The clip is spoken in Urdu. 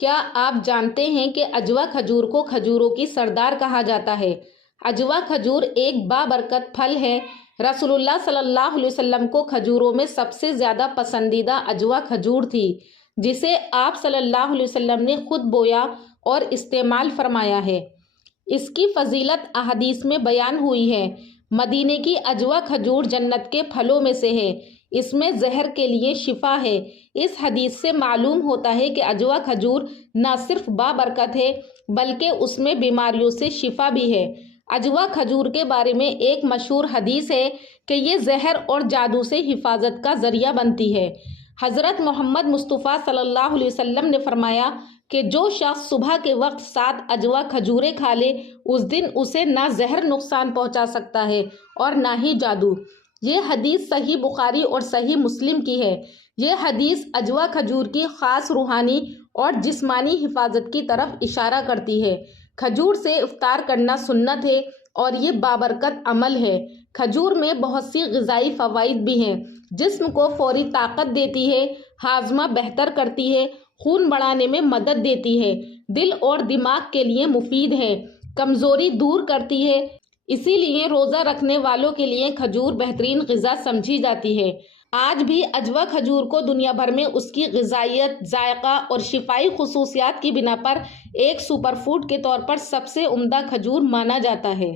کیا آپ جانتے ہیں کہ اجوا کھجور کو کھجوروں کی سردار کہا جاتا ہے؟ اجوا کھجور ایک بابرکت پھل ہے۔ رسول اللہ صلی اللہ علیہ وسلم کو کھجوروں میں سب سے زیادہ پسندیدہ اجوا کھجور تھی، جسے آپ صلی اللہ علیہ وسلم نے خود بویا اور استعمال فرمایا ہے۔ اس کی فضیلت احادیث میں بیان ہوئی ہے۔ مدینے کی اجوا کھجور جنت کے پھلوں میں سے ہے۔ اس میں زہر کے لیے شفا ہے۔ اس حدیث سے معلوم ہوتا ہے کہ اجوا کھجور نہ صرف بابرکت ہے بلکہ اس میں بیماریوں سے شفا بھی ہے۔ اجوا کھجور کے بارے میں ایک مشہور حدیث ہے کہ یہ زہر اور جادو سے حفاظت کا ذریعہ بنتی ہے۔ حضرت محمد مصطفیٰ صلی اللہ علیہ وسلم نے فرمایا کہ جو شخص صبح کے وقت 7 اجوا کھجوریں کھا لے اس دن اسے نہ زہر نقصان پہنچا سکتا ہے اور نہ ہی جادو۔ یہ حدیث صحیح بخاری اور صحیح مسلم کی ہے۔ یہ حدیث اجوا کھجور کی خاص روحانی اور جسمانی حفاظت کی طرف اشارہ کرتی ہے۔ کھجور سے افطار کرنا سنت ہے اور یہ بابرکت عمل ہے۔ کھجور میں بہت سی غذائی فوائد بھی ہیں۔ جسم کو فوری طاقت دیتی ہے، ہاضمہ بہتر کرتی ہے، خون بڑھانے میں مدد دیتی ہے، دل اور دماغ کے لیے مفید ہے، کمزوری دور کرتی ہے۔ اسی لیے روزہ رکھنے والوں کے لیے کھجور بہترین غذا سمجھی جاتی ہے۔ آج بھی اجوا کھجور کو دنیا بھر میں اس کی غذائیت، ذائقہ اور شفائی خصوصیات کی بنا پر ایک سپر فوڈ کے طور پر سب سے عمدہ کھجور مانا جاتا ہے۔